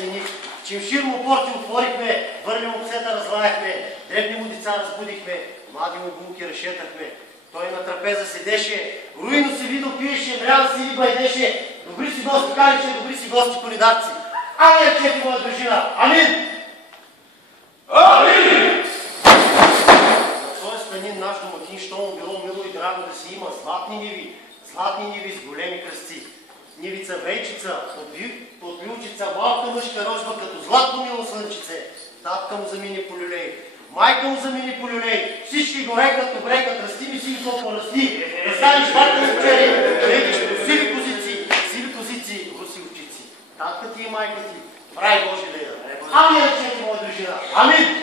селени. Чимшир му порти отворихме, върли му псета разлаяхме, дребни му деца разбудихме, млади му булки разшетахме. Той на трапеза седеше, руино си видо пиеше, мрява си ли байдеше, добри си гости каличе, добри си гости колидарци. Ами речете моя дружина, амин! Амин! На своя станин наш домакин, що му било мило и драго да си има златни ниви с големи кръсци. Нивица вейчица, от вилчица, малка мъжка рожба, като златно мило слънчице. Татка му замини по люлей, майка му замини по люлей, всички го рекат, обрекат, расти ми си по расти, да станеш златни скучери, гледаш по сиви козици, руси очици. Татка ти и майка ти, в рай Божи леда. Ами речете, моя дружина, амин!